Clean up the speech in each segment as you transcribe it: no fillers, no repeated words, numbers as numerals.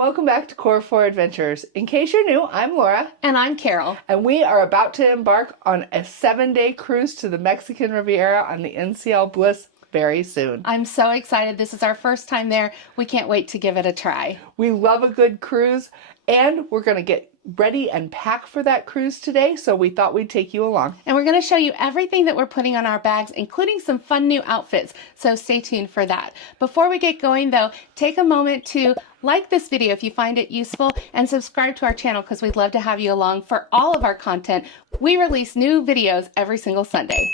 welcome back to Core 4 Adventures. In case you're new, I'm Laura. And I'm Carol. And we are about to embark on a 7-day cruise to the Mexican Riviera on the NCL Bliss very soon. I'm so excited. This is our first time there. We can't wait to give it a try. We love a good cruise, and we're going to get ready and pack for that cruise today, so we thought we'd take you along. And we're going to show you everything that we're putting on our bags, including some fun new outfits, so stay tuned for that. Before we get going though, take a moment to like this video if you find it useful, and subscribe to our channel because we'd love to have you along for all of our content. We release new videos every single Sunday.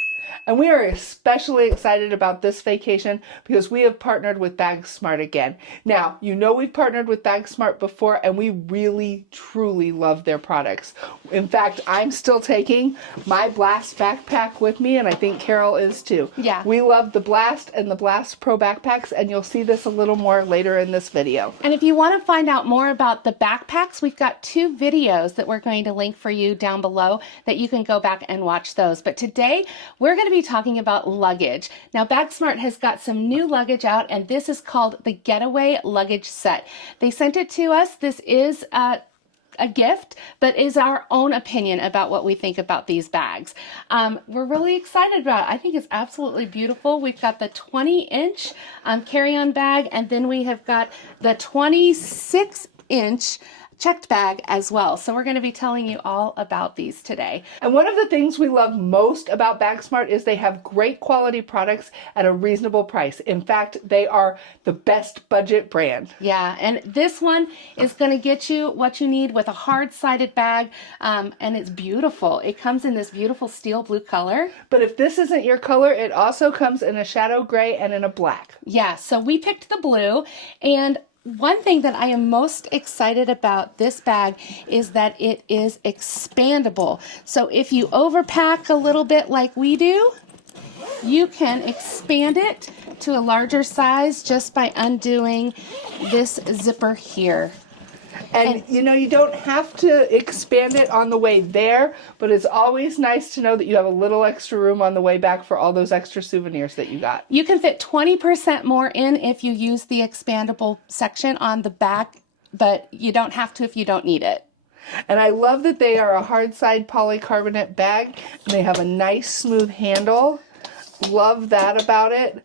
And we are especially excited about this vacation because we have partnered with Bagsmart again. Now, you know we've partnered with Bagsmart before, and we really, truly love their products. In fact, I'm still taking my Blast backpack with me, and I think Carol is too. Yeah. We love the Blast and the Blast Pro backpacks, and you'll see this a little more later in this video. And if you want to find out more about the backpacks, we've got 2 videos that we're going to link for you down below that you can go back and watch those. But today, we're going to be talking about luggage. Now, Bagsmart has got some new luggage out, and this is called the Getaway Luggage Set. They sent it to us. This is a gift, but is our own opinion about what we think about these bags. We're really excited about it. I think it's absolutely beautiful. We've got the 20-inch carry-on bag, and then we have got the 26-inch checked bag as well. So we're going to be telling you all about these today. And one of the things we love most about Bagsmart is they have great quality products at a reasonable price. In fact, they are the best budget brand. Yeah, and this one is going to get you what you need with a hard-sided bag, and it's beautiful. It comes in this beautiful steel blue color. But if this isn't your color, it also comes in a shadow gray and in a black. Yeah, so we picked the blue, and one thing that I am most excited about this bag is that it is expandable. So if you overpack a little bit like we do, you can expand it to a larger size just by undoing this zipper here. And you know, you don't have to expand it on the way there, but it's always nice to know that you have a little extra room on the way back for all those extra souvenirs that you got. You can fit 20% more in if you use the expandable section on the back, but you don't have to if you don't need it. And I love that they are a hard side polycarbonate bag, and they have a nice smooth handle. Love that about it.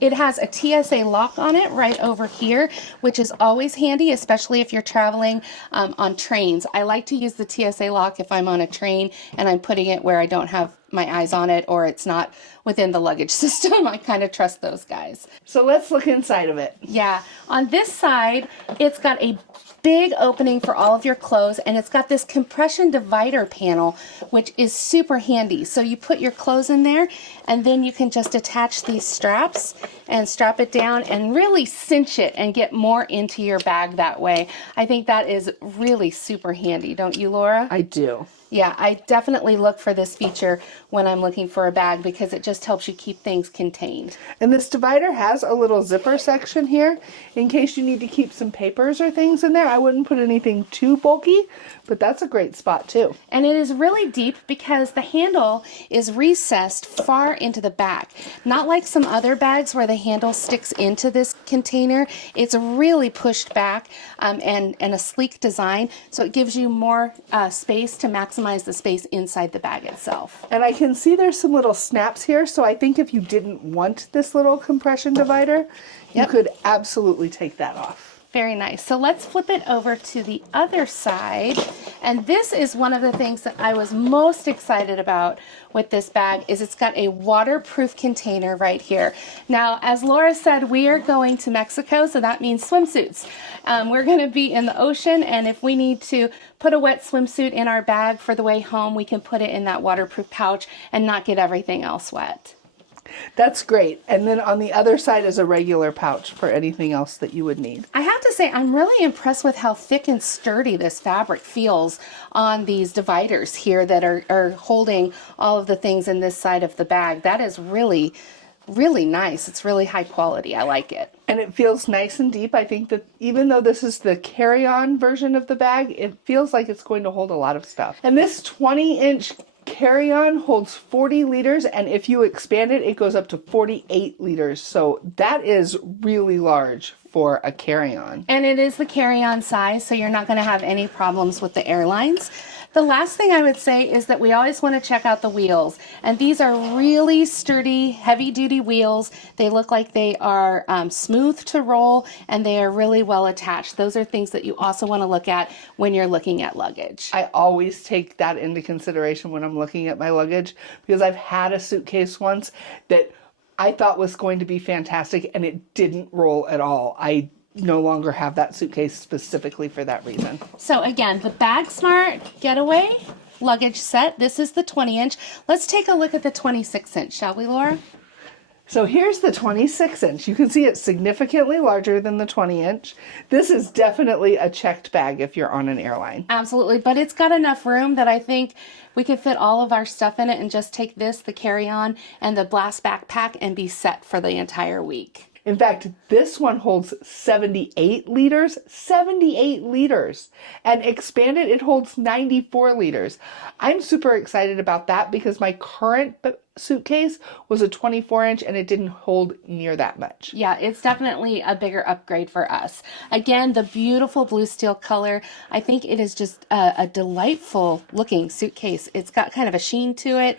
It has a TSA lock on it right over here, which is always handy, especially if you're traveling on trains. I like to use the TSA lock if I'm on a train and I'm putting it where I don't have my eyes on it or it's not within the luggage system. I kind of trust those guys. So let's look inside of it. Yeah, on this side, it's got a big opening for all of your clothes, and it's got this compression divider panel, which is super handy. So you put your clothes in there, and then you can just attach these straps and strap it down and really cinch it and get more into your bag that way. I think that is really super handy, don't you, Laura? I do. Yeah, I definitely look for this feature when I'm looking for a bag because it just helps you keep things contained. And this divider has a little zipper section here in case you need to keep some papers or things in there. I wouldn't put anything too bulky, but that's a great spot too. And it is really deep because the handle is recessed far into the back. Not like some other bags where the handle sticks into this container. It's really pushed back and a sleek design, so it gives you more space to maximize the space inside the bag itself. And I can see there's some little snaps here, so I think if you didn't want this little compression divider, you could absolutely take that off. Very nice. So let's flip it over to the other side. And this is one of the things that I was most excited about with this bag is it's got a waterproof container right here. Now, as Laura said, we are going to Mexico, so that means swimsuits. We're going to be in the ocean, and if we need to put a wet swimsuit in our bag for the way home, we can put it in that waterproof pouch and not get everything else wet. That's great. And then on the other side is a regular pouch for anything else that you would need. I have to say, I'm really impressed with how thick and sturdy this fabric feels on these dividers here that are holding all of the things in this side of the bag. That is really nice. It's really high quality. I like it. And it feels nice and deep. I think that even though this is the carry-on version of the bag, it feels like it's going to hold a lot of stuff. And this 20-inch Carry-on holds 40 liters, and if you expand it, it goes up to 48 liters. So that is really large for a carry-on. And it is the carry-on size, so you're not going to have any problems with the airlines. The last thing I would say is that we always want to check out the wheels. And these are really sturdy, heavy-duty wheels. They look like they are smooth to roll, and they are really well attached. Those are things that you also want to look at when you're looking at luggage. I always take that into consideration when I'm looking at my luggage, because I've had a suitcase once that I thought was going to be fantastic, and it didn't roll at all. I no longer have that suitcase specifically for that reason. So again, the Bagsmart Getaway Luggage Set. This is the 20-inch. Let's take a look at the 26-inch, shall we, Laura? So here's the 26-inch. You can see it's significantly larger than the 20-inch. This is definitely a checked bag if you're on an airline. Absolutely, but it's got enough room that I think we could fit all of our stuff in it and just take this, the carry-on, and the blast backpack and be set for the entire week. In fact, this one holds 78 liters, 78 liters. And expanded, it holds 94 liters. I'm super excited about that because my current suitcase was a 24-inch and it didn't hold near that much. Yeah, it's definitely a bigger upgrade for us. Again, the beautiful blue steel color. I think it is just a delightful looking suitcase. It's got kind of a sheen to it.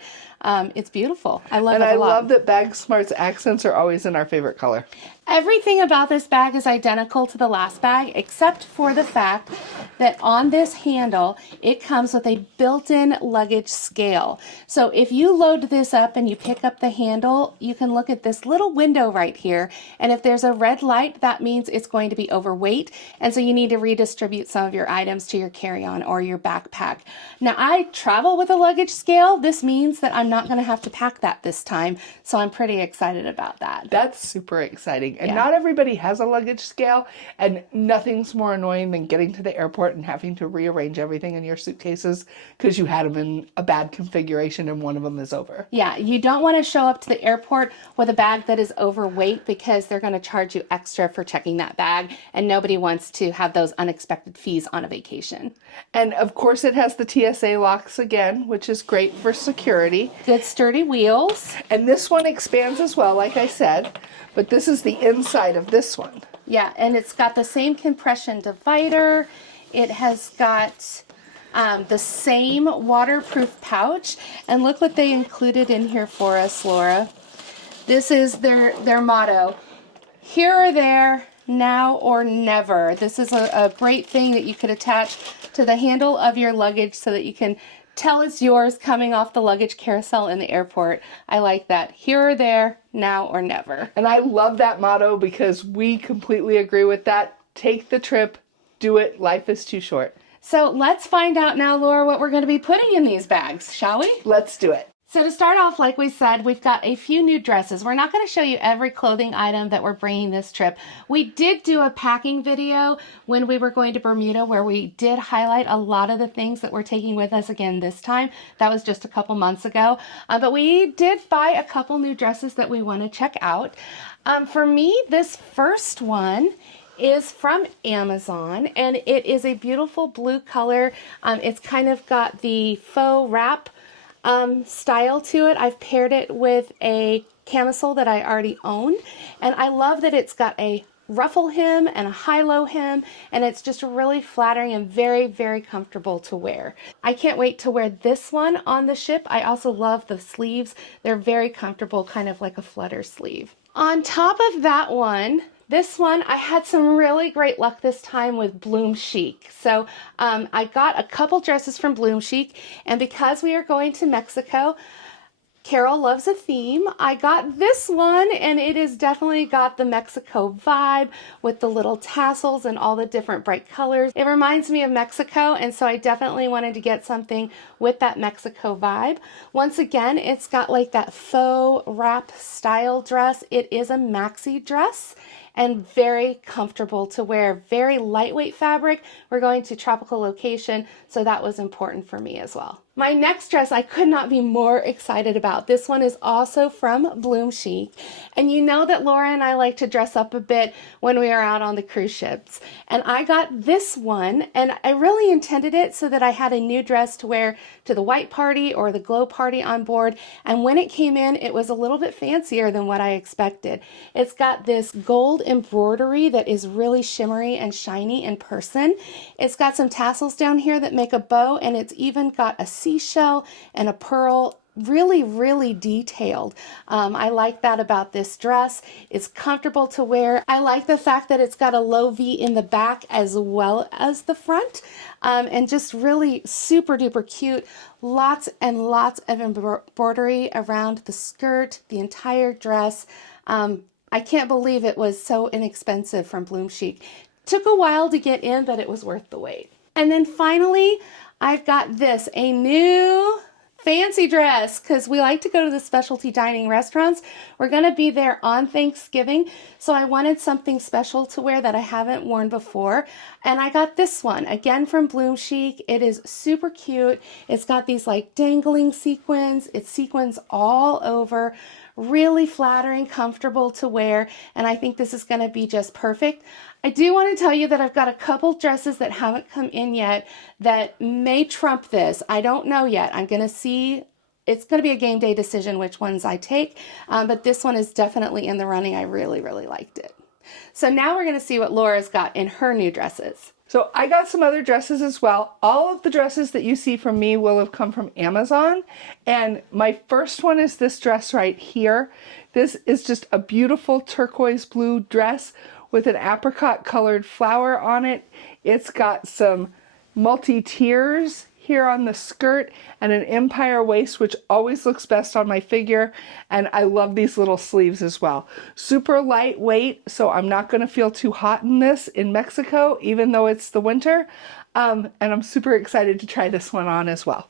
It's beautiful. I love it a lot. And I love that Bagsmart's accents are always in our favorite color. Everything about this bag is identical to the last bag, except for the fact that on this handle, it comes with a built-in luggage scale. So if you load this up and you pick up the handle, you can look at this little window right here. And if there's a red light, that means it's going to be overweight. And so you need to redistribute some of your items to your carry-on or your backpack. Now, I travel with a luggage scale. This means that I'm not going to have to pack that this time. So I'm pretty excited about that. That's super exciting. And not everybody has a luggage scale, and nothing's more annoying than getting to the airport and having to rearrange everything in your suitcases because you had them in a bad configuration and one of them is over. Yeah, you don't want to show up to the airport with a bag that is overweight because they're going to charge you extra for checking that bag, and nobody wants to have those unexpected fees on a vacation. And of course it has the TSA locks again, which is great for security. Good sturdy wheels. And this one expands as well, like I said, but this is the inside of this one. Yeah, and it's got the same compression divider. It has got the same waterproof pouch. And look what they included in here for us, Laura. This is their motto. Here or there, now or never. This is a great thing that you could attach to the handle of your luggage so that you can tell it's yours coming off the luggage carousel in the airport. I like that. Here or there, now or never. And I love that motto because we completely agree with that. Take the trip, do it, life is too short. So let's find out now, Laura, what we're going to be putting in these bags, shall we? Let's do it. So to start off, like we said, we've got a few new dresses. We're not going to show you every clothing item that we're bringing this trip. We did do a packing video when we were going to Bermuda where we did highlight a lot of the things that we're taking with us again this time. That was just a couple months ago. But we did buy a couple new dresses that we want to check out. For me, this first one is from Amazon, and it is a beautiful blue color. It's kind of got the faux wrap style to it. I've paired it with a camisole that I already own, and I love that it's got a ruffle hem and a high-low hem, and it's just really flattering and very, very comfortable to wear. I can't wait to wear this one on the ship. I also love the sleeves. They're very comfortable, kind of like a flutter sleeve. On top of that one, this one, I had some really great luck this time with Bloom Chic. So I got a couple dresses from Bloom Chic, and because we are going to Mexico, Carol loves a theme. I got this one, and it has definitely got the Mexico vibe with the little tassels and all the different bright colors. It reminds me of Mexico, and so I definitely wanted to get something with that Mexico vibe. Once again, it's got like that faux wrap style dress. It is a maxi dress and very comfortable to wear. Very lightweight fabric. We're going to tropical location, so that was important for me as well. My next dress I could not be more excited about. This one is also from Bloom Chic. And you know that Laura and I like to dress up a bit when we are out on the cruise ships. And I got this one, and I really intended it so that I had a new dress to wear to the white party or the glow party on board. And when it came in, it was a little bit fancier than what I expected. It's got this gold embroidery that is really shimmery and shiny in person. It's got some tassels down here that make a bow, and it's even got a seashell and a pearl. Really, really detailed. I like that about this dress. It's comfortable to wear. I like the fact that it's got a low V in the back as well as the front, and just really super duper cute. Lots and lots of embroidery around the skirt, the entire dress. I can't believe it was so inexpensive from Bloom Chic. Took a while to get in, but it was worth the wait. And then finally, I've got this, a new fancy dress, because we like to go to the specialty dining restaurants. We're going to be there on Thanksgiving, so I wanted something special to wear that I haven't worn before, and I got this one, again from Bloom Chic. It is super cute. It's got these like dangling sequins. It's sequins all over. Really flattering, comfortable to wear, and I think this is going to be just perfect. I do want to tell you that I've got a couple dresses that haven't come in yet that may trump this. I don't know yet. I'm going to see. It's going to be a game day decision which ones I take, but this one is definitely in the running. I really, really liked it. So now we're going to see what Laura's got in her new dresses. So I got some other dresses as well. All of the dresses that you see from me will have come from Amazon. And my first one is this dress right here. This is just a beautiful turquoise blue dress with an apricot colored flower on it. It's got some multi-tiers here on the skirt and an empire waist, which always looks best on my figure. And I love these little sleeves as well. Super lightweight, so I'm not going to feel too hot in this in Mexico, even though it's the winter. And I'm super excited to try this one on as well.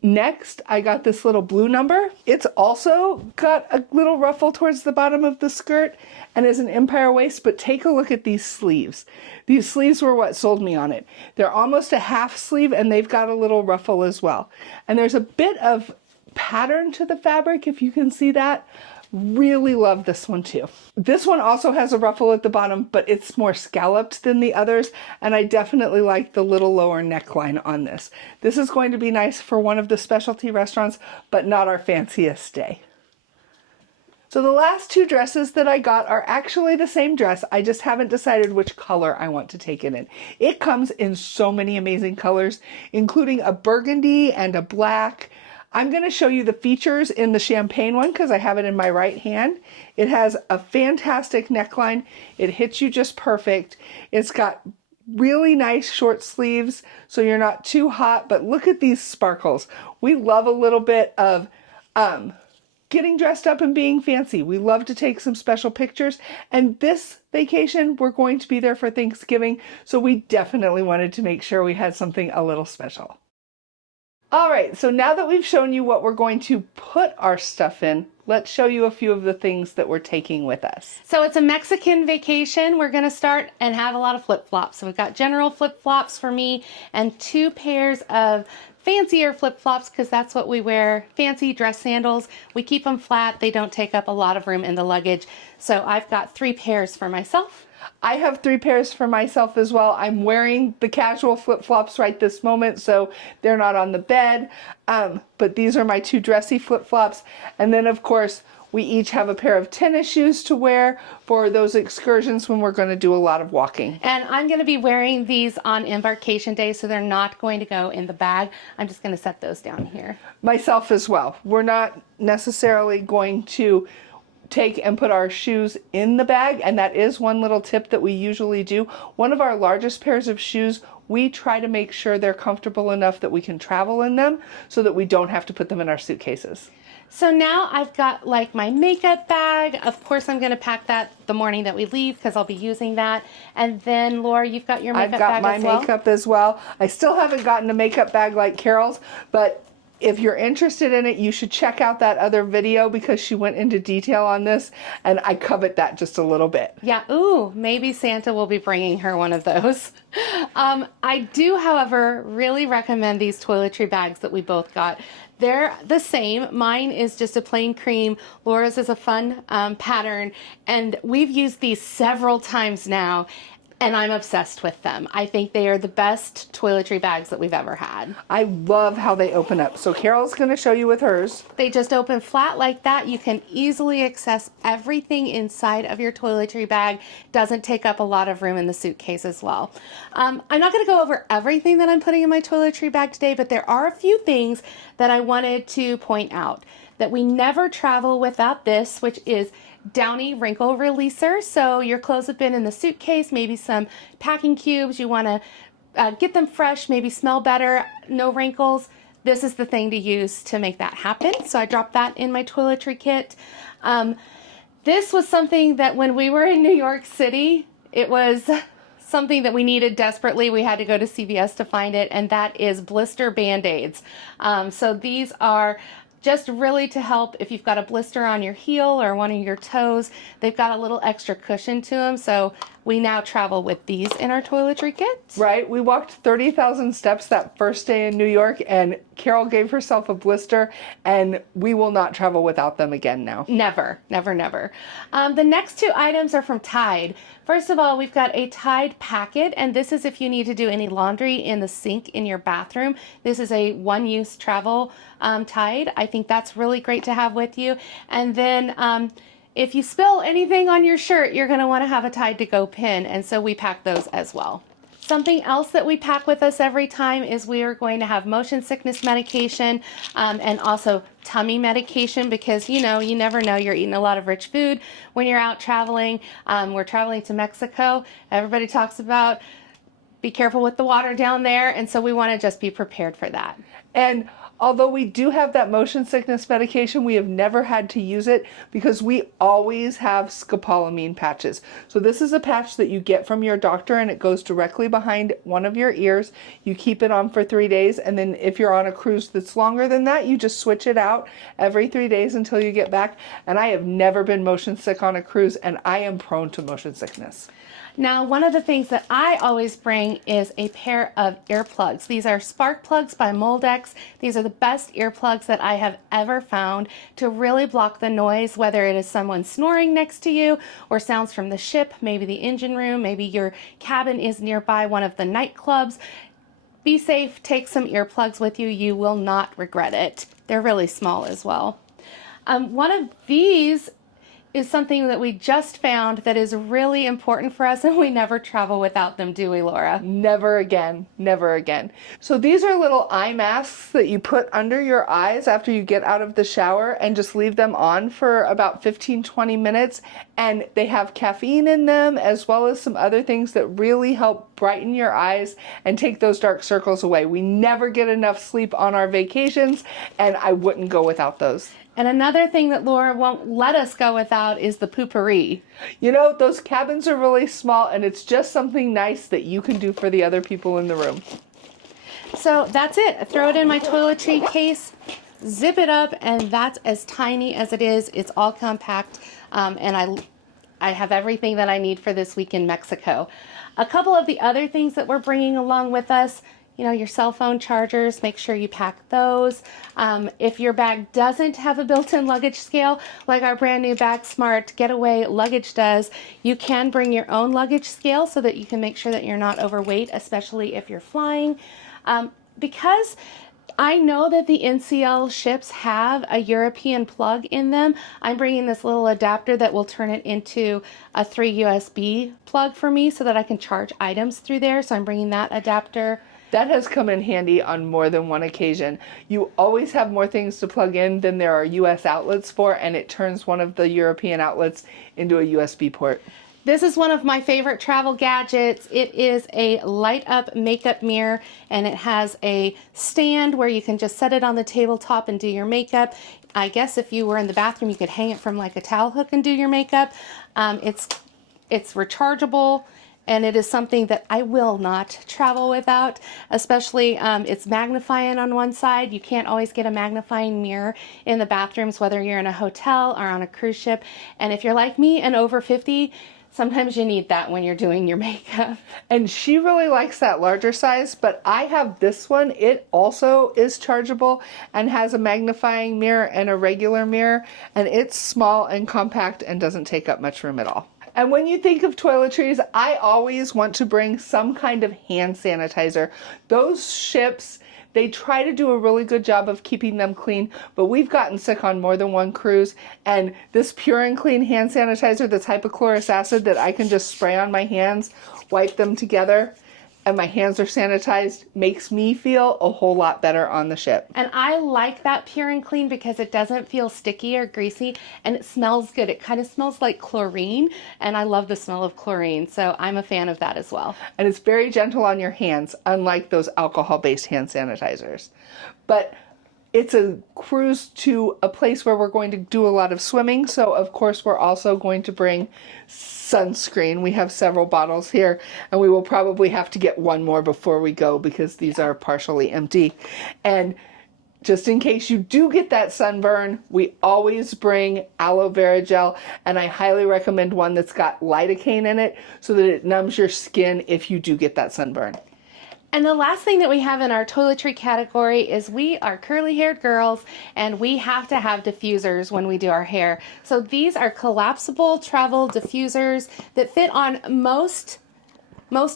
Next, I got this little blue number. It's also got a little ruffle towards the bottom of the skirt and is an empire waist, but take a look at these sleeves. These sleeves were what sold me on it. They're almost a half sleeve and they've got a little ruffle as well. And there's a bit of pattern to the fabric, if you can see that. Really love this one too. This one also has a ruffle at the bottom, but it's more scalloped than the others, and I definitely like the little lower neckline on this. This is going to be nice for one of the specialty restaurants, but not our fanciest day. So the last two dresses that I got are actually the same dress. I just haven't decided which color I want to take it in. It comes in so many amazing colors, including a burgundy and a black. I'm going to show you the features in the champagne one because I have it in my right hand. It has a fantastic neckline. It hits you just perfect. It's got really nice short sleeves so you're not too hot, but look at these sparkles. We love a little bit of getting dressed up and being fancy. We love to take some special pictures, and this vacation we're going to be there for Thanksgiving, so we definitely wanted to make sure we had something a little special. All right, so now that we've shown you what we're going to put our stuff in, let's show you a few of the things that we're taking with us. So it's a Mexican vacation. We're going to start and have a lot of flip-flops. So we've got general flip-flops for me and 2 pairs of fancier flip-flops because that's what we wear, fancy dress sandals. We keep them flat. They don't take up a lot of room in the luggage. So I've got 3 pairs for myself. I have 3 pairs for myself as well. I'm wearing the casual flip-flops right this moment, so they're not on the bed. But these are my 2 dressy flip-flops. And then, of course, we each have a pair of tennis shoes to wear for those excursions when we're going to do a lot of walking. And I'm going to be wearing these on embarkation day, so they're not going to go in the bag. I'm just going to set those down here. Myself as well. We're not necessarily going to take and put our shoes in the bag, and that is one little tip that we usually do. One of our largest pairs of shoes, we try to make sure they're comfortable enough that we can travel in them so that we don't have to put them in our suitcases. So now I've got like my makeup bag. Of course, I'm going to pack that the morning that we leave because I'll be using that. And then Laura, you've got your makeup bag as well? I've got my makeup as well. I still haven't gotten a makeup bag like Carol's, but if you're interested in it, you should check out that other video because she went into detail on this, and I covet that just a little bit. Yeah, ooh, maybe Santa will be bringing her one of those. I do, however, really recommend these toiletry bags that we both got. They're the same. Mine is just a plain cream. Laura's is a fun pattern, and we've used these several times now, and I'm obsessed with them. I think they are the best toiletry bags that we've ever had. I love how they open up. So Carol's going to show you with hers. They just open flat like that. You can easily access everything inside of your toiletry bag. Doesn't take up a lot of room in the suitcase as well. I'm not going to go over everything that I'm putting in my toiletry bag today, but there are a few things that I wanted to point out. That we never travel without this, which is Downy wrinkle releaser. So your clothes have been in the suitcase, maybe some packing cubes, you want to get them fresh, maybe smell better, no wrinkles. This is the thing to use to make that happen. So I dropped that in my toiletry kit. This was something that when we were in New York City, it was something that we needed desperately. We had to go to CVS to find it, and that is blister Band-Aids. So these are just really to help if you've got a blister on your heel or one of your toes. They've got a little extra cushion to them, so we now travel with these in our toiletry kits. Right, we walked 30,000 steps that first day in New York, and Carol gave herself a blister, and we will not travel without them again now. Never, never, never. The next two items are from Tide. First of all, we've got a Tide packet, and this is if you need to do any laundry in the sink in your bathroom. This is a one-use travel Tide. I think that's really great to have with you. And then if you spill anything on your shirt, you're going to want to have a Tide to go pin, and so we pack those as well. Something else that we pack with us every time is we are going to have motion sickness medication and also tummy medication because, you know, you never know. You're eating a lot of rich food when you're out traveling. We're traveling to Mexico. Everybody talks about be careful with the water down there, and so we want to just be prepared for that. And although we do have that motion sickness medication, we have never had to use it because we always have scopolamine patches. So this is a patch that you get from your doctor, and it goes directly behind one of your ears. You keep it on for 3 days, and then if you're on a cruise that's longer than that, you just switch it out every 3 days until you get back. And I have never been motion sick on a cruise, and I am prone to motion sickness. Now, one of the things that I always bring is a pair of earplugs. These are spark plugs by Moldex. These are the best earplugs that I have ever found to really block the noise, whether it is someone snoring next to you or sounds from the ship, maybe the engine room, maybe your cabin is nearby one of the nightclubs. Be safe, take some earplugs with you. You will not regret it. They're really small as well. One of these is something that we just found that is really important for us, and we never travel without them, do we, Laura? Never again. Never again. So these are little eye masks that you put under your eyes after you get out of the shower and just leave them on for about 15-20 minutes. And they have caffeine in them as well as some other things that really help brighten your eyes and take those dark circles away. We never get enough sleep on our vacations, and I wouldn't go without those. And another thing that Laura won't let us go without is the poopery. You know, those cabins are really small, and it's just something nice that you can do for the other people in the room. So that's it. I throw it in my toiletry case, zip it up, and that's as tiny as it is. It's all compact, and I have everything that I need for this week in Mexico. A couple of the other things that we're bringing along with us, you know, your cell phone chargers, make sure you pack those. If your bag doesn't have a built-in luggage scale, like our brand new Bagsmart Getaway Luggage does, you can bring your own luggage scale so that you can make sure that you're not overweight, especially if you're flying. Because I know that the NCL ships have a European plug in them, I'm bringing this little adapter that will turn it into a 3 USB plug for me so that I can charge items through there. So I'm bringing that adapter. That has come in handy on more than one occasion. You always have more things to plug in than there are US outlets for, and it turns one of the European outlets into a USB port. This is one of my favorite travel gadgets. It is a light up makeup mirror, and it has a stand where you can just set it on the tabletop and do your makeup. I guess if you were in the bathroom, you could hang it from like a towel hook and do your makeup. It's rechargeable. And it is something that I will not travel without, especially it's magnifying on one side. You can't always get a magnifying mirror in the bathrooms, whether you're in a hotel or on a cruise ship. And if you're like me and over 50, sometimes you need that when you're doing your makeup. And she really likes that larger size, but I have this one. It also is chargeable and has a magnifying mirror and a regular mirror, and it's small and compact and doesn't take up much room at all. And when you think of toiletries, I always want to bring some kind of hand sanitizer. Those ships, they try to do a really good job of keeping them clean, but we've gotten sick on more than one cruise, and this Pure and Clean hand sanitizer that's hypochlorous acid that I can just spray on my hands, wipe them together, and my hands are sanitized, makes me feel a whole lot better on the ship. And I like that Pure and Clean because it doesn't feel sticky or greasy, and it smells good. It kind of smells like chlorine, and I love the smell of chlorine, so I'm a fan of that as well. And it's very gentle on your hands, unlike those alcohol-based hand sanitizers. But it's a cruise to a place where we're going to do a lot of swimming, so of course we're also going to bring sunscreen. We have several bottles here, and we will probably have to get one more before we go because these are partially empty. And just in case you do get that sunburn, we always bring aloe vera gel, and I highly recommend one that's got lidocaine in it so that it numbs your skin if you do get that sunburn. And the last thing that we have in our toiletry category is we are curly-haired girls, and we have to have diffusers when we do our hair. So these are collapsible travel diffusers that fit on most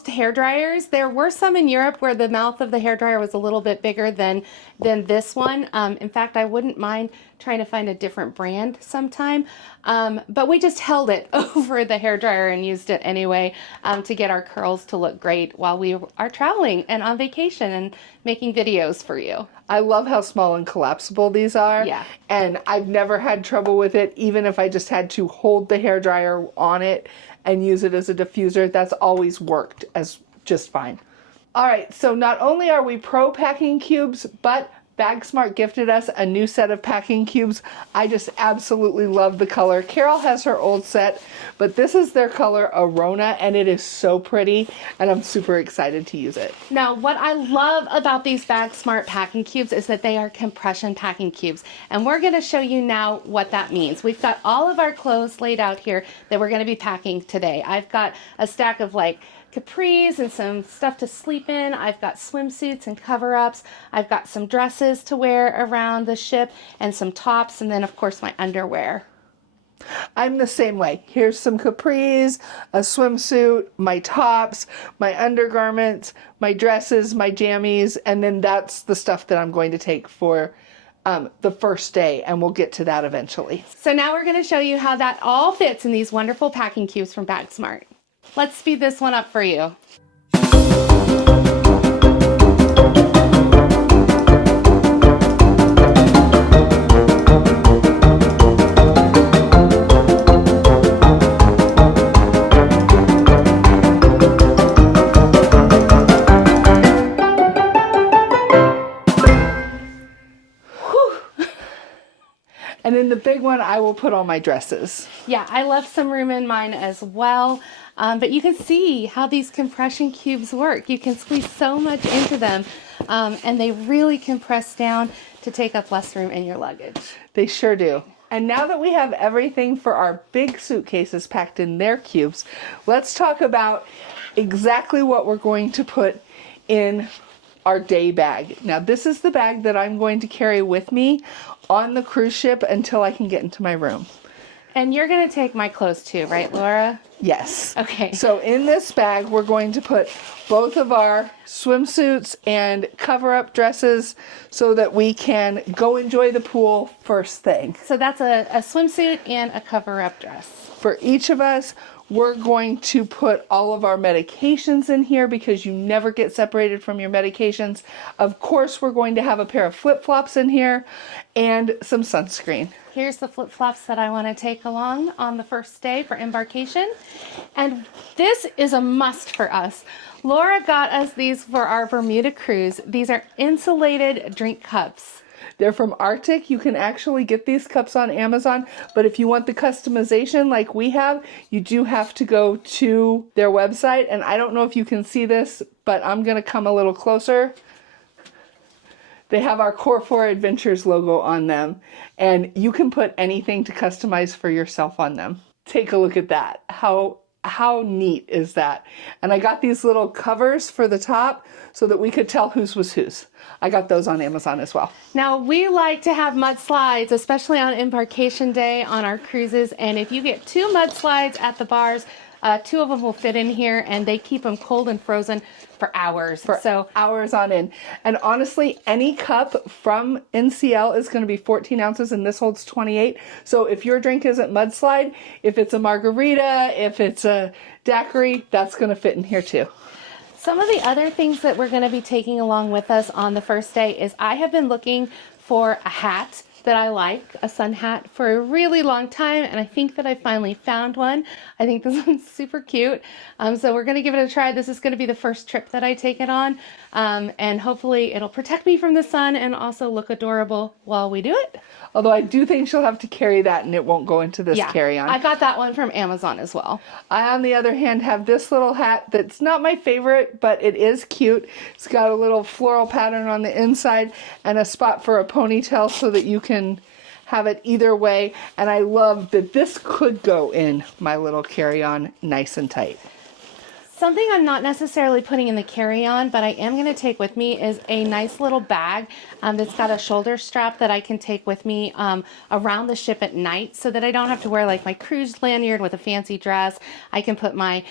hair dryers. There were some in Europe where the mouth of the hair dryer was a little bit bigger than this one. In fact, I wouldn't mind trying to find a different brand sometime. But we just held it over the hair dryer and used it anyway to get our curls to look great while we are traveling and on vacation and making videos for you. I love how small and collapsible these are. Yeah. And I've never had trouble with it, even if I just had to hold the hair dryer on it and use it as a diffuser. That's always worked as just fine. All right, so not only are we pro packing cubes, but Bagsmart gifted us a new set of packing cubes. I just absolutely love the color. Carol has her old set, but this is their color Arona, and it is so pretty, and I'm super excited to use it. Now, what I love about these Bagsmart packing cubes is that they are compression packing cubes, and we're going to show you now what that means. We've got all of our clothes laid out here that we're going to be packing today. I've got a stack of like capris and some stuff to sleep in. I've got swimsuits and cover-ups. I've got some dresses to wear around the ship and some tops, and then of course my underwear. I'm the same way. Here's some capris, a swimsuit, my tops, my undergarments, my dresses, my jammies, and then that's the stuff that I'm going to take for the first day, and we'll get to that eventually. So now we're going to show you how that all fits in these wonderful packing cubes from Bagsmart. Let's speed this one up for you. And in the big one, I will put all my dresses. Yeah, I left some room in mine as well. But you can see how these compression cubes work. You can squeeze so much into them, and they really compress down to take up less room in your luggage. They sure do. And now that we have everything for our big suitcases packed in their cubes, let's talk about exactly what we're going to put in our day bag. Now, this is the bag that I'm going to carry with me on the cruise ship until I can get into my room. And you're going to take my clothes too, right, Laura? Yes. Okay. So in this bag, we're going to put both of our swimsuits and cover-up dresses so that we can go enjoy the pool first thing. So that's a swimsuit and a cover-up dress. For each of us, we're going to put all of our medications in here because you never get separated from your medications. Of course, we're going to have a pair of flip-flops in here and some sunscreen. Here's the flip-flops that I want to take along on the first day for embarkation. And this is a must for us. Laura got us these for our Bermuda cruise. These are insulated drink cups. They're from Arctic. You can actually get these cups on Amazon, but if you want the customization like we have, you do have to go to their website. And I don't know if you can see this, but I'm going to come a little closer. They have our Core 4 Adventures logo on them, and you can put anything to customize for yourself on them. Take a look at that. How neat is that? And I got these little covers for the top so that we could tell whose was whose. I got those on Amazon as well. Now, we like to have mud slides, especially on embarkation day on our cruises. And if you get 2 mud slides at the bars, 2 of them will fit in here, and they keep them cold and frozen for hours. So hours on end. And honestly, any cup from NCL is going to be 14 ounces, and this holds 28. So if your drink isn't mudslide, if it's a margarita, if it's a daiquiri, that's going to fit in here too. Some of the other things that we're going to be taking along with us on the first day is I have been looking for a hat that I like, a sun hat, for a really long time, and I think that I finally found one. I think this one's super cute. So we're going to give it a try. This is going to be the first trip that I take it on, and hopefully it'll protect me from the sun and also look adorable while we do it. Although I do think she'll have to carry that and it won't go into this carry-on. I got that one from Amazon as well. I, on the other hand, have this little hat that's not my favorite, but it is cute. It's got a little floral pattern on the inside and a spot for a ponytail so that you can have it either way. And I love that this could go in my little carry-on nice and tight. Something I'm not necessarily putting in the carry-on, but I am going to take with me is a nice little bag that's got a shoulder strap that I can take with me around the ship at night so that I don't have to wear like my cruise lanyard with a fancy dress. I can put my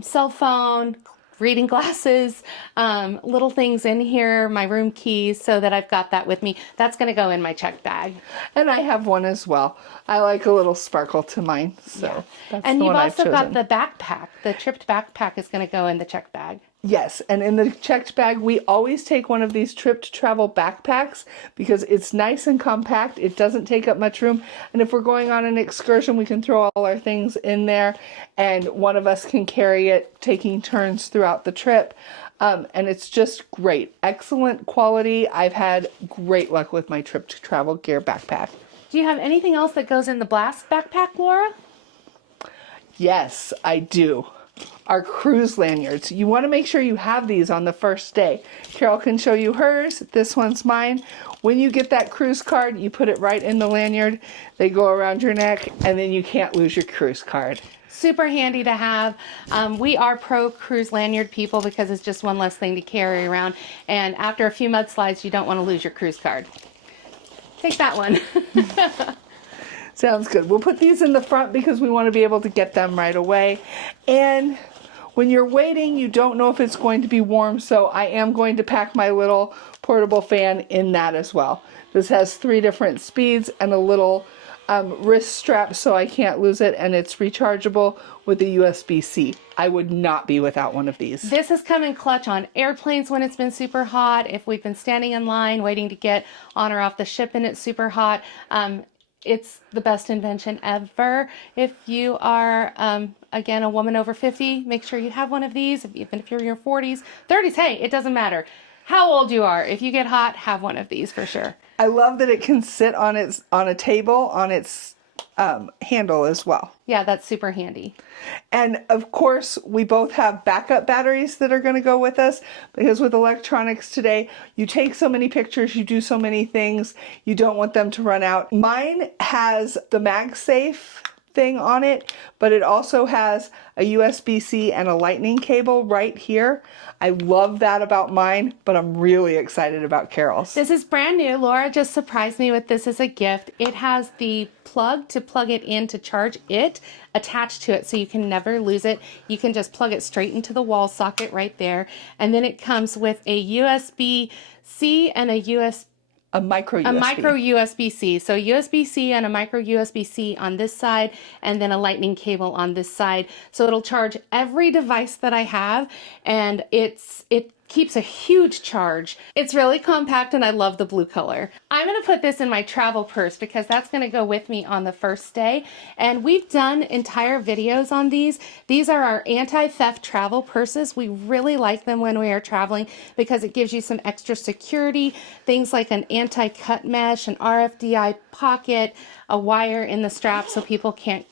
cell phone, reading glasses, little things in here, my room keys, so that I've got that with me. That's going to go in my checked bag. And I have one as well. I like a little sparkle to mine. So that's and the you've one also I've chosen. got the backpack. The tripped backpack is going to go in the checked bag. Yes, and in the checked bag, we always take one of these tripped travel backpacks because it's nice and compact. It doesn't take up much room. And if we're going on an excursion, we can throw all our things in there and one of us can carry it, taking turns throughout the trip. And it's just great. Excellent quality. I've had great luck with my tripped travel gear backpack. Do you have anything else that goes in the blast backpack, Laura? Yes, I do. Our cruise lanyards. You want to make sure you have these on the first day. Carol can show you hers. This one's mine. When you get that cruise card, you put it right in the lanyard. They go around your neck, and then you can't lose your cruise card. Super handy to have. We are pro cruise lanyard people because it's just one less thing to carry around. And after a few mudslides, you don't want to lose your cruise card. Take that one. Sounds good. We'll put these in the front because we want to be able to get them right away. And when you're waiting, you don't know if it's going to be warm, so I am going to pack my little portable fan in that as well. This has 3 different speeds and a little wrist strap so I can't lose it, and it's rechargeable with a USB-C. I would not be without one of these. This has come in clutch on airplanes when it's been super hot. If we've been standing in line waiting to get on or off the ship and it's super hot, it's the best invention ever. If you are, again, a woman over 50, make sure you have one of these. Even if you're in your 40s, 30s, hey, it doesn't matter how old you are. If you get hot, have one of these for sure. I love that it can sit on a table on its handle as well. Yeah, that's super handy. And of course, we both have backup batteries that are going to go with us because with electronics today, you take so many pictures, you do so many things, you don't want them to run out. Mine has the MagSafe thing on it, but it also has a USB-C and a lightning cable right here. I love that about mine, but I'm really excited about Carol's. This is brand new. Laura just surprised me with this as a gift. It has the plug to plug it in to charge it attached to it, so you can never lose it. You can just plug it straight into the wall socket right there. And then it comes with a USB-C and a micro USB-C. So USB-C and a micro USB-C on this side, and then a lightning cable on this side. So it'll charge every device that I have, and it keeps a huge charge. It's really compact and I love the blue color. I'm gonna put this in my travel purse because that's gonna go with me on the first day. And we've done entire videos on these. These are our anti-theft travel purses. We really like them when we are traveling because it gives you some extra security, things like an anti-cut mesh, an RFDI pocket, a wire in the strap so people can't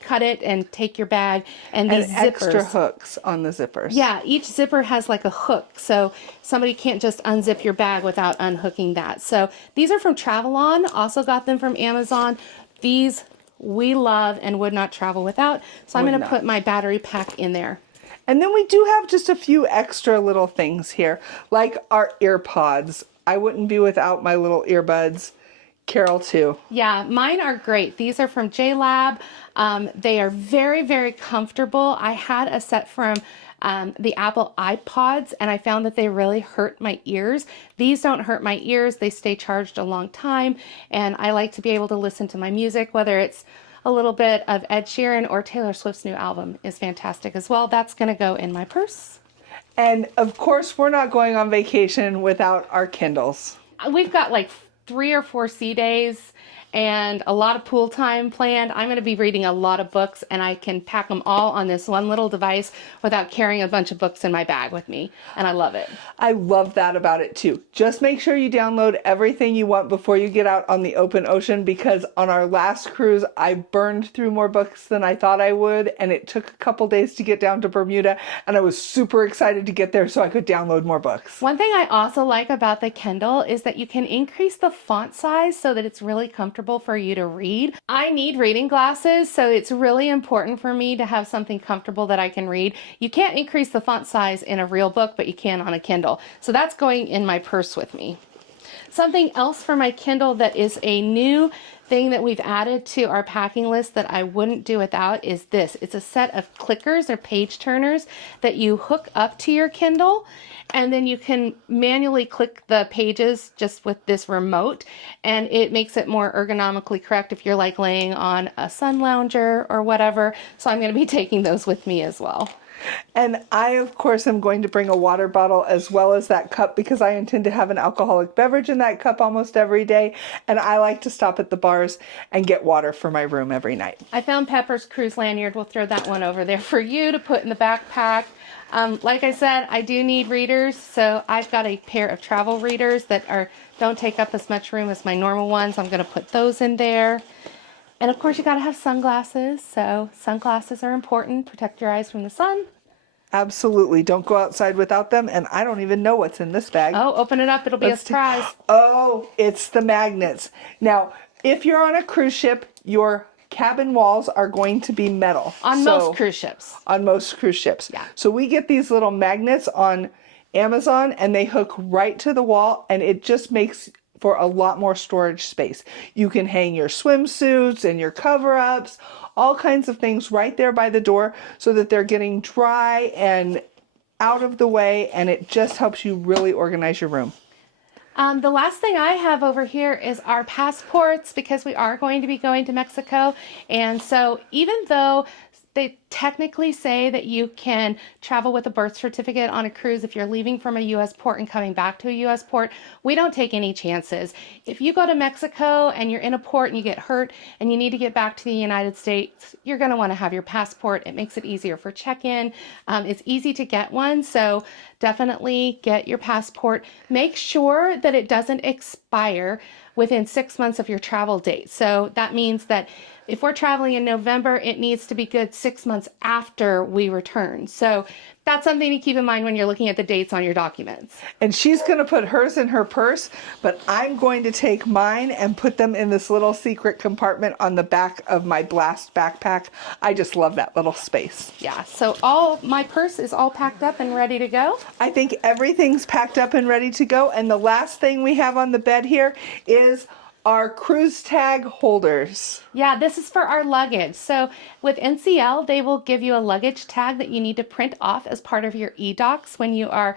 cut it and take your bag, and these zippers. Extra hooks on the zippers. Yeah, each zipper has like a hook, so somebody can't just unzip your bag without unhooking that. So these are from Travelon, also got them from Amazon. These we love and would not travel without, so I'm going to put my battery pack in there. And then we do have just a few extra little things here, like our ear pods. I wouldn't be without my little earbuds. Carol too. Yeah, mine are great. These are from JLab. They are very, very comfortable. I had a set from the Apple iPods and I found that they really hurt my ears. These don't hurt my ears. They stay charged a long time and I like to be able to listen to my music, whether it's a little bit of Ed Sheeran or Taylor Swift's new album is fantastic as well. That's going to go in my purse. And of course, we're not going on vacation without our Kindles. We've got like 3 or 4 sea days and a lot of pool time planned. I'm going to be reading a lot of books and I can pack them all on this one little device without carrying a bunch of books in my bag with me. And I love it. I love that about it too. Just make sure you download everything you want before you get out on the open ocean, because on our last cruise, I burned through more books than I thought I would. And it took a couple days to get down to Bermuda. And I was super excited to get there so I could download more books. One thing I also like about the Kindle is that you can increase the font size so that it's really comfortable for you to read. I need reading glasses, so it's really important for me to have something comfortable that I can read. You can't increase the font size in a real book, but you can on a Kindle. So that's going in my purse with me. Something else for my Kindle that is a new thing that we've added to our packing list that I wouldn't do without is this. It's a set of clickers or page turners that you hook up to your Kindle, and then you can manually click the pages just with this remote, and it makes it more ergonomically correct if you're like laying on a sun lounger or whatever. So I'm going to be taking those with me as well. And I, of course, am going to bring a water bottle as well as that cup because I intend to have an alcoholic beverage in that cup almost every day. And I like to stop at the bars and get water for my room every night. I found Pepper's cruise lanyard. We'll throw that one over there for you to put in the backpack. Like I said, I do need readers. So I've got a pair of travel readers that don't take up as much room as my normal ones. I'm going to put those in there. And of course, you got to have sunglasses. So sunglasses are important. Protect your eyes from the sun. Absolutely. Don't go outside without them. And I don't even know what's in this bag. Oh, open it up. It'll be a surprise. Oh, it's the magnets. Now, if you're on a cruise ship, your cabin walls are going to be metal. On most cruise ships. On most cruise ships. Yeah. So we get these little magnets on Amazon and they hook right to the wall, and it just makes for a lot more storage space. You can hang your swimsuits and your cover-ups, all kinds of things right there by the door so that they're getting dry and out of the way, and it just helps you really organize your room. The last thing I have over here is our passports, because we are going to be going to Mexico. And so even though they technically say that you can travel with a birth certificate on a cruise if you're leaving from a U.S. port and coming back to a U.S. port, we don't take any chances. If you go to Mexico and you're in a port and you get hurt and you need to get back to the United States, you're going to want to have your passport. It makes it easier for check-in. It's easy to get one, so definitely get your passport. Make sure that it doesn't expire within 6 months of your travel date. So that means that if we're traveling in November, it needs to be good 6 months after we return. So that's something to keep in mind when you're looking at the dates on your documents. And she's going to put hers in her purse, but I'm going to take mine and put them in this little secret compartment on the back of my Blast backpack. I just love that little space. Yeah, so my purse is all packed up and ready to go. I think everything's packed up and ready to go. And the last thing we have on the bed here is our cruise tag holders. Yeah, this is for our luggage. So with NCL, they will give you a luggage tag that you need to print off as part of your e-docs when you are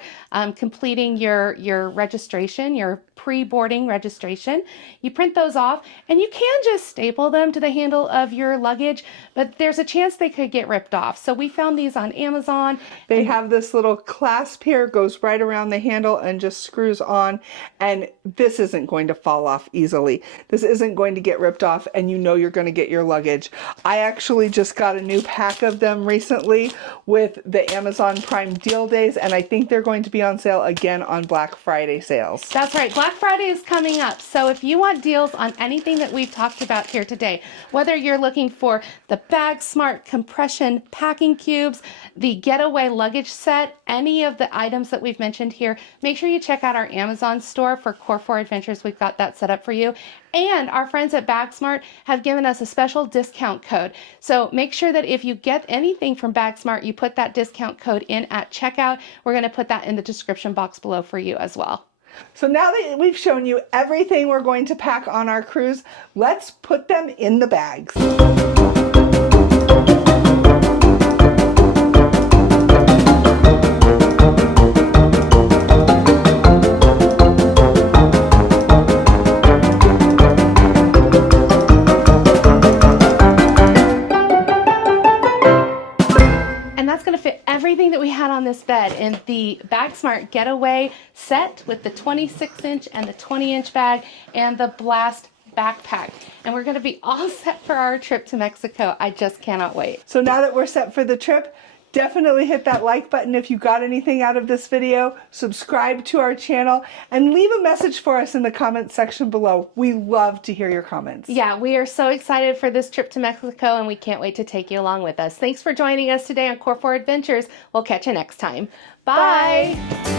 completing your registration, your pre-boarding registration. You print those off and you can just staple them to the handle of your luggage, but there's a chance they could get ripped off. So we found these on Amazon. They have this little clasp here, goes right around the handle and just screws on, and this isn't going to fall off easily. This isn't going to get ripped off, and you know you're going to get your luggage. I actually just got a new pack of them recently with the Amazon Prime deal days, and I think they're going to be on sale again on Black Friday sales. That's right. Black Friday is coming up. So if you want deals on anything that we've talked about here today, whether you're looking for the Bagsmart compression packing cubes, the Getaway Luggage Set, any of the items that we've mentioned here, make sure you check out our Amazon store for Core 4 Adventures. We've got that set up for you. And our friends at Bagsmart have given us a special discount code. So make sure that if you get anything from Bagsmart, you put that discount code in at checkout. We're going to put that in the description box below for you as well. So now that we've shown you everything we're going to pack on our cruise, let's put them in the bags. Everything that we had on this bed in the Bagsmart Getaway Set with the 26-inch and the 20-inch bag and the Blast backpack. And we're going to be all set for our trip to Mexico. I just cannot wait. So now that we're set for the trip, definitely hit that like button if you got anything out of this video, subscribe to our channel, and leave a message for us in the comments section below. We love to hear your comments. Yeah, we are so excited for this trip to Mexico, and we can't wait to take you along with us. Thanks for joining us today on Core 4 Adventures. We'll catch you next time. Bye.